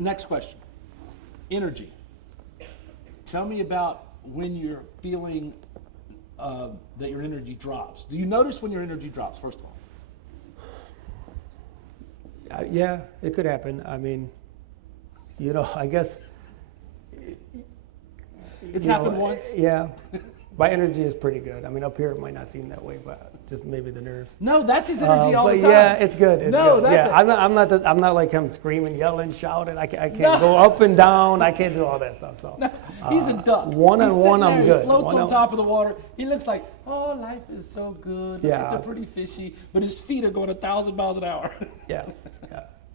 Next question. Energy. Tell me about when you're feeling that your energy drops. Do you notice when your energy drops, first of all? Yeah, it could happen. I mean, I guess. It's happened once? Yeah. My energy is pretty good. I mean, up here it might not seem that way, but just maybe the nerves. No, that's his energy all the time. Yeah, it's good. It's good. That's I'm not like him screaming, yelling, shouting. I can't go up and down. I can't do all that stuff. So no, he's a duck. One-on-one, I'm good. He floats on top of the water. He looks like, oh, life is so good. Yeah, they're pretty fishy, but his feet are going 1,000 miles an hour. Yeah.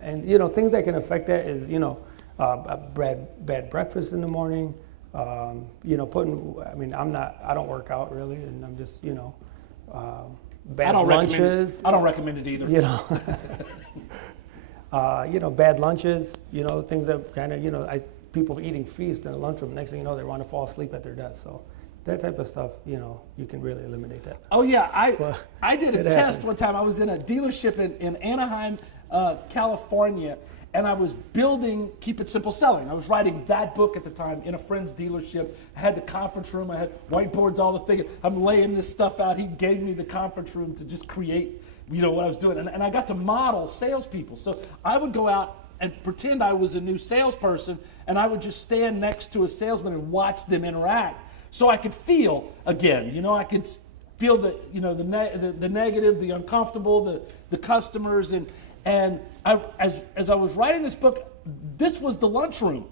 And things that can affect that is a bad breakfast in the morning. I don't work out really, and I'm just, bad lunches. I don't recommend it either. Bad lunches, things that kind of, people eating feast in the lunchroom. Next thing you know, they want to fall asleep at their desk. So that type of stuff, you can really eliminate that. Oh yeah, I did a test one time. I was in a dealership in Anaheim, California, and I was building Keep It Simple Selling. I was writing that book at the time in a friend's dealership. I had the conference room. I had whiteboards, all the things. I'm laying this stuff out. He gave me the conference room to just create, what I was doing. And I got to model salespeople. So I would go out and pretend I was a new salesperson, and I would just stand next to a salesman and watch them interact. So I could feel again, I could feel the negative, the uncomfortable, the customers, and as I was writing this book, this was the lunchroom.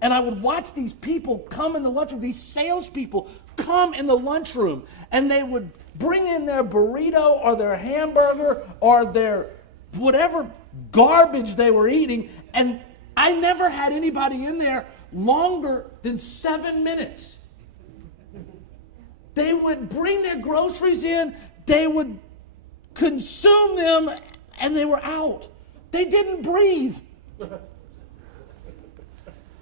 And I would watch these people come in the lunchroom, these salespeople come in the lunchroom, and they would bring in their burrito or their hamburger or their whatever garbage they were eating. And I never had anybody in there longer than 7 minutes. They would bring their groceries in, they would consume them, and they were out. They didn't breathe.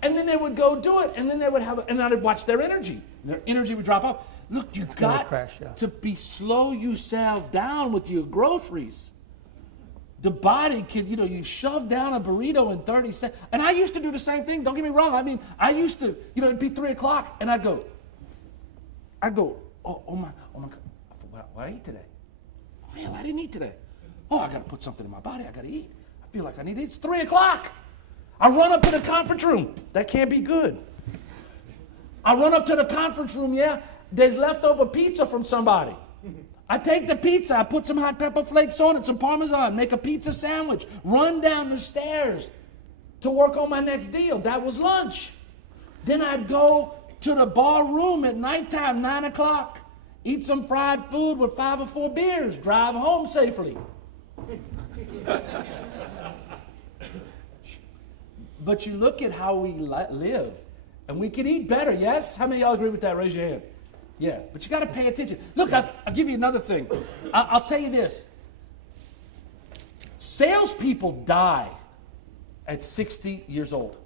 And then they would go do it, and then they would and I'd watch their energy. Their energy would drop off. Look, you've got to slow yourself down with your groceries. The body can, you shove down a burrito in 30 seconds. And I used to do the same thing. Don't get me wrong. I mean, I used to, it'd be 3 o'clock, and I'd go, oh my God, what I eat today? Oh, hell, I didn't eat today. Oh, I got to put something in my body. I got to eat. I feel like I need to eat. It's 3 o'clock. I run up to the conference room. That can't be good. I run up to the conference room, there's leftover pizza from somebody. I take the pizza, I put some hot pepper flakes on it, some Parmesan, make a pizza sandwich, run down the stairs to work on my next deal. That was lunch. Then I'd go to the bar room at nighttime, 9 o'clock, eat some fried food with 5 or 4 beers, drive home safely. But you look at how we live, and we can eat better, yes? How many of y'all agree with that? Raise your hand. Yeah, but you got to pay attention. Look, I'll give you another thing. I'll tell you this. Salespeople die at 60 years old.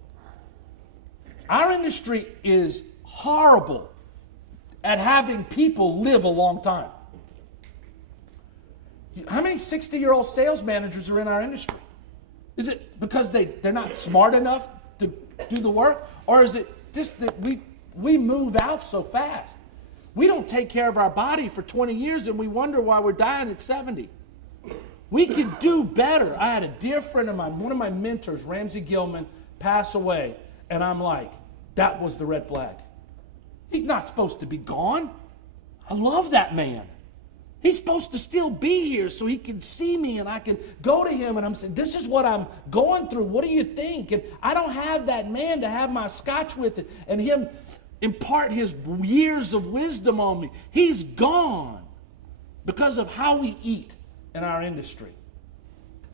Our industry is horrible at having people live a long time. How many 60-year-old sales managers are in our industry? Is it because they're not smart enough to do the work? Or is it just that we move out so fast? We don't take care of our body for 20 years and we wonder why we're dying at 70. We could do better. I had a dear friend of mine, one of my mentors, Ramsey Gilman, pass away. And I'm like, that was the red flag. He's not supposed to be gone. I love that man. He's supposed to still be here so he can see me and I can go to him and I'm saying, this is what I'm going through. What do you think? And I don't have that man to have my scotch with it and him impart his years of wisdom on me. He's gone because of how we eat in our industry.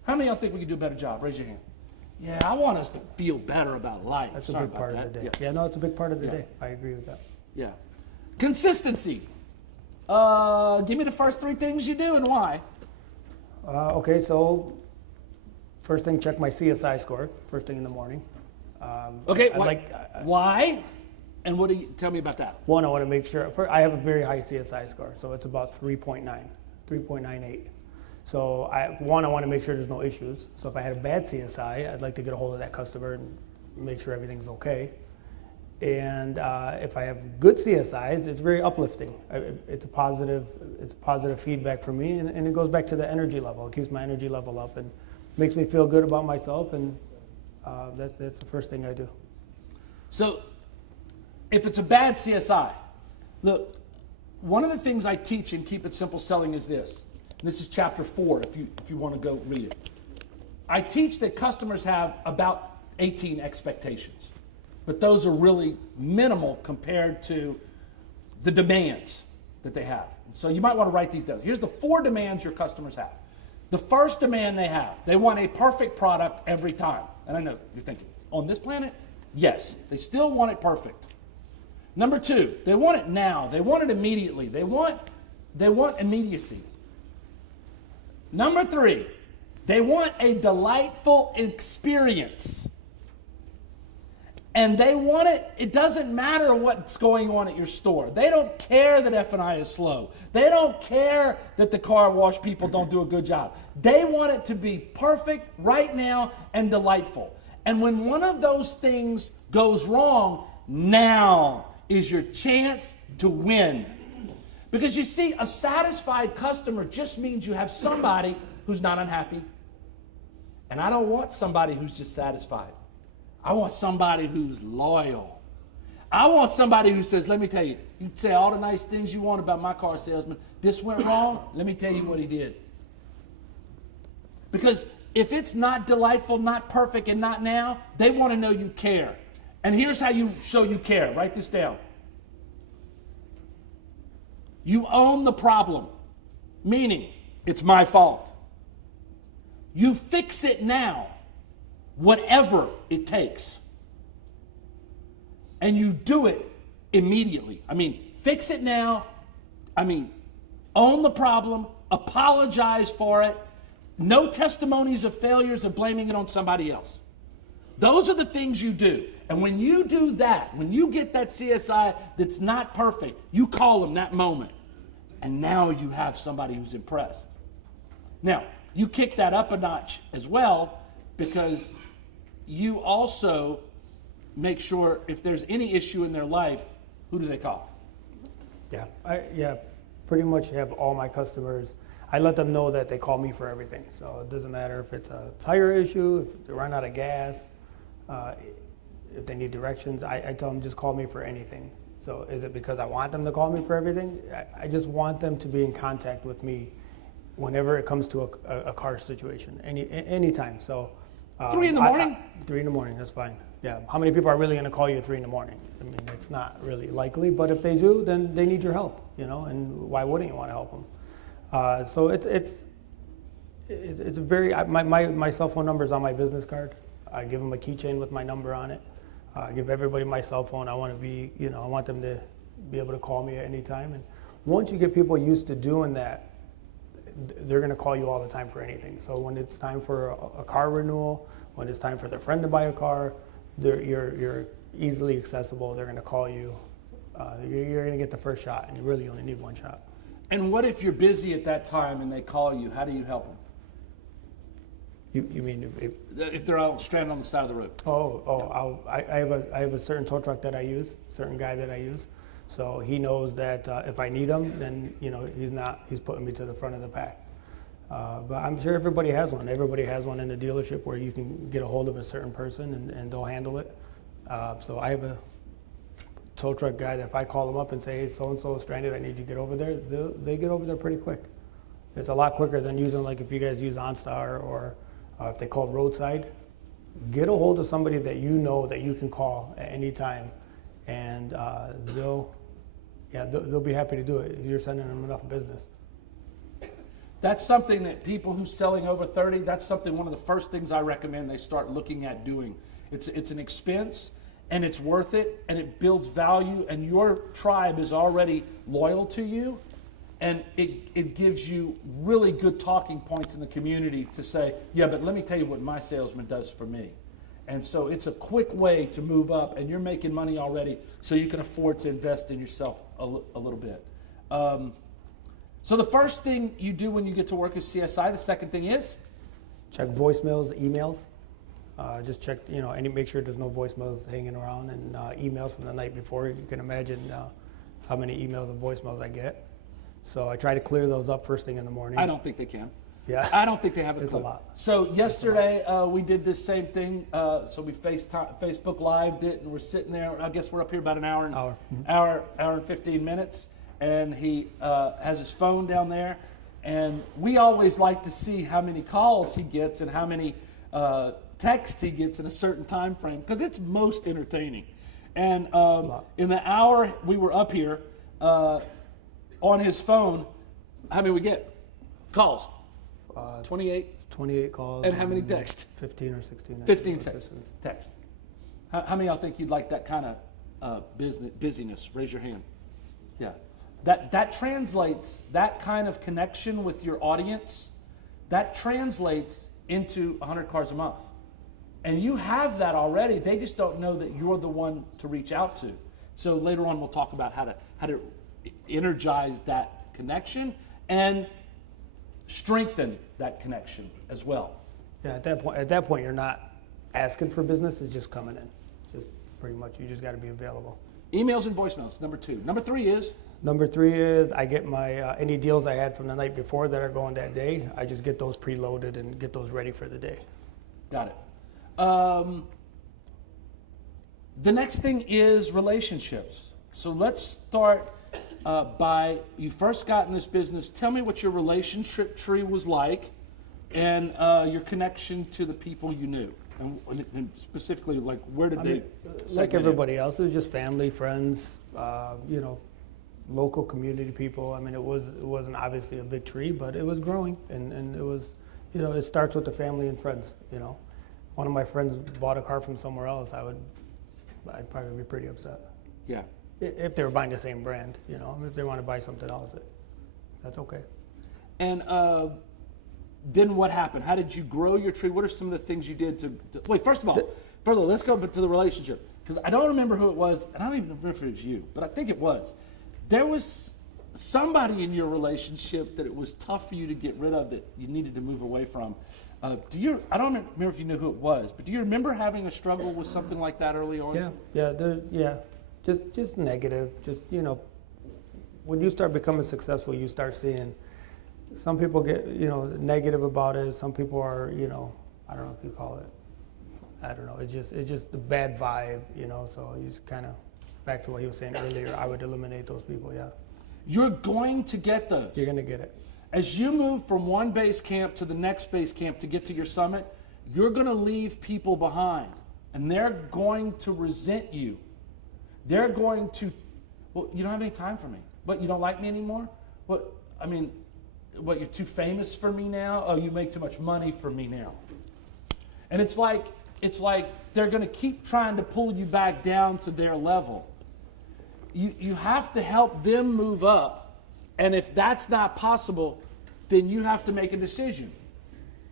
How many of y'all think we could do a better job? Raise your hand. Yeah, I want us to feel better about life. That's a big part of the day. Yeah, no, it's a big part of the day. I agree with that. Yeah. Consistency. Give me the first 3 things you do and why. Okay, so first thing, check my CSI score first thing in the morning. Okay, why? And what do you tell me about that? One, I want to make sure. I have a very high CSI score, so it's about 3.98. So I want to make sure there's no issues. So if I had a bad CSI, I'd like to get a hold of that customer and make sure everything's okay. And if I have good CSIs, it's very uplifting. It's a positive feedback for me, and it goes back to the energy level. It keeps my energy level up and makes me feel good about myself, and that's the first thing I do. So, if it's a bad CSI, look, one of the things I teach in Keep It Simple Selling is this. And this is chapter 4, if you want to go read it. I teach that customers have about 18 expectations, but those are really minimal compared to the demands that they have. So you might want to write these down. Here's the 4 demands your customers have. The first demand they want a perfect product every time. And I know you're thinking, on this planet? Yes, they still want it perfect. Number 2, they want it now. They want it immediately. They want immediacy. Number 3, they want a delightful experience. And they want it doesn't matter what's going on at your store. They don't care that F&I is slow. They don't care that the car wash people don't do a good job. They want it to be perfect right now and delightful. And when one of those things goes wrong, now is your chance to win. Because you see, a satisfied customer just means you have somebody who's not unhappy. And I don't want somebody who's just satisfied. I want somebody who's loyal. I want somebody who says, let me tell you, you say all the nice things you want about my car salesman. This went wrong, let me tell you what he did. Because if it's not delightful, not perfect, and not now, they want to know you care. And here's how you show you care. Write this down. You own the problem, meaning it's my fault. You fix it now, whatever it takes. And you do it immediately. Fix it now. Own the problem, apologize for it. No testimonies of failures of blaming it on somebody else. Those are the things you do. And when you do that, when you get that CSI that's not perfect, you call them that moment. And now you have somebody who's impressed. Now, you kick that up a notch as well, because you also make sure if there's any issue in their life, who do they call? Yeah, pretty much have all my customers. I let them know that they call me for everything. So it doesn't matter if it's a tire issue, if they run out of gas, if they need directions. I tell them just call me for anything. So is it because I want them to call me for everything? I just want them to be in contact with me whenever it comes to a car situation, anytime. So 3 in the morning? 3 in the morning, that's fine. Yeah, how many people are really going to call you at 3 in the morning? It's not really likely, but if they do, then they need your help, and why wouldn't you want to help them? So it's very, my cell phone number is on my business card. I give them a keychain with my number on it. I give everybody my cell phone. I want them to be able to call me at any time. And once you get people used to doing that, they're going to call you all the time for anything. So when it's time for a car renewal, when it's time for their friend to buy a car, you're easily accessible. They're going to call you. You're going to get the first shot, and you really only need one shot. And what if you're busy at that time and they call you? How do you help them? You mean if they're out stranded on the side of the road? I have a certain tow truck that I use, certain guy that I use. So he knows that if I need him, then he's putting me to the front of the pack. But I'm sure everybody has one. Everybody has one in the dealership where you can get a hold of a certain person and they'll handle it. So I have a tow truck guy that if I call them up and say, hey, so-and-so is stranded, I need you to get over there, they get over there pretty quick. It's a lot quicker than using, like if you guys use OnStar or if they call roadside. Get a hold of somebody that you know that you can call at any time, and they'll be happy to do it if you're sending them enough business. That's something that people who's selling over 30, that's something, one of the first things I recommend they start looking at doing. It's an expense, and it's worth it, and it builds value, and your tribe is already loyal to you, and it gives you really good talking points in the community to say, yeah, but let me tell you what my salesman does for me. And so it's a quick way to move up, and you're making money already, so you can afford to invest in yourself a little bit. So the first thing you do when you get to work is CSI. The second thing is? Check voicemails, emails. Just check, make sure there's no voicemails hanging around and emails from the night before. You can imagine how many emails and voicemails I get. So I try to clear those up first thing in the morning. I don't think they can. Yeah. I don't think they have a clue. It's a lot. So yesterday we did this same thing. So we Facebook Lived it, and we're sitting there. I guess we're up here about an hour and 15 minutes. And he has his phone down there. And we always like to see how many calls he gets and how many texts he gets in a certain time frame, because it's most entertaining. And in the hour we were up here on his phone, how many we get? Calls. 28. 28 calls. And how many texts? 15 or 16. 15 texts. How many of y'all think you'd like that kind of busyness? Raise your hand. Yeah. That translates, that kind of connection with your audience, that translates into 100 cars a month. And you have that already. They just don't know that you're the one to reach out to. So later on we'll talk about how to energize that connection and strengthen that connection as well. Yeah, at that point you're not asking for business, it's just coming in. It's just pretty much, you just got to be available. Emails and voicemails, number 2. Number 3 is? Number 3 is I get my any deals I had from the night before that are going that day. I just get those preloaded and get those ready for the day. Got it. The next thing is relationships. So let's start by, you first got in this business. Tell me what your relationship tree was like, and your connection to the people you knew, and specifically, like, where did they? Like everybody else, it was just family, friends, local community people. I mean, it wasn't obviously a big tree, but it was growing, and it was, it starts with the family and friends. One of my friends bought a car from somewhere else, I'd probably be pretty upset. Yeah. If they were buying the same brand, if they want to buy something else, that's okay. And then what happened? How did you grow your tree? What are some of the things you did to wait, first of all, let's go to the relationship. Because I don't remember who it was, and I don't even remember if it was you, but I think it was. There was somebody in your relationship that it was tough for you to get rid of, that you needed to move away from. I don't remember if you knew who it was, but do you remember having a struggle with something like that early on? Just negative. Just, when you start becoming successful, you start seeing some people get, negative about it. Some people are, I don't know if you call it, I don't know. It's just the bad vibe, so you just kind of, back to what he was saying earlier, I would eliminate those people, yeah. You're going to get those. You're going to get it. As you move from one base camp to the next base camp to get to your summit, you're going to leave people behind, and they're going to resent you. They're going to, well, you don't have any time for me. What, you don't like me anymore? What, you're too famous for me now? Oh, you make too much money for me now. And it's like they're going to keep trying to pull you back down to their level. You have to help them move up, and if that's not possible, then you have to make a decision.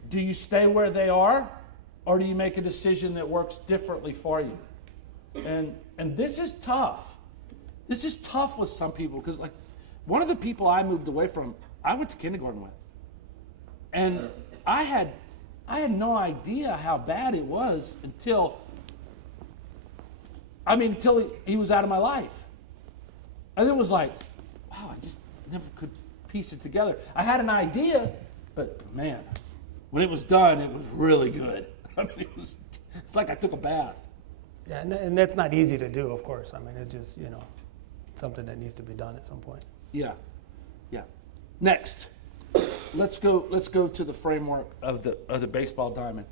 Do you stay where they are, or do you make a decision that works differently for you? And this is tough. This is tough with some people, because like one of the people I moved away from, I went to kindergarten with, and I had no idea how bad it was until he was out of my life. And it was like, wow, I just never could piece it together. I had an idea, but man, when it was done, it was really good. It's like I took a bath. Yeah, and that's not easy to do, of course. It's just, something that needs to be done at some point. Yeah. Next, let's go to the framework of the baseball diamond.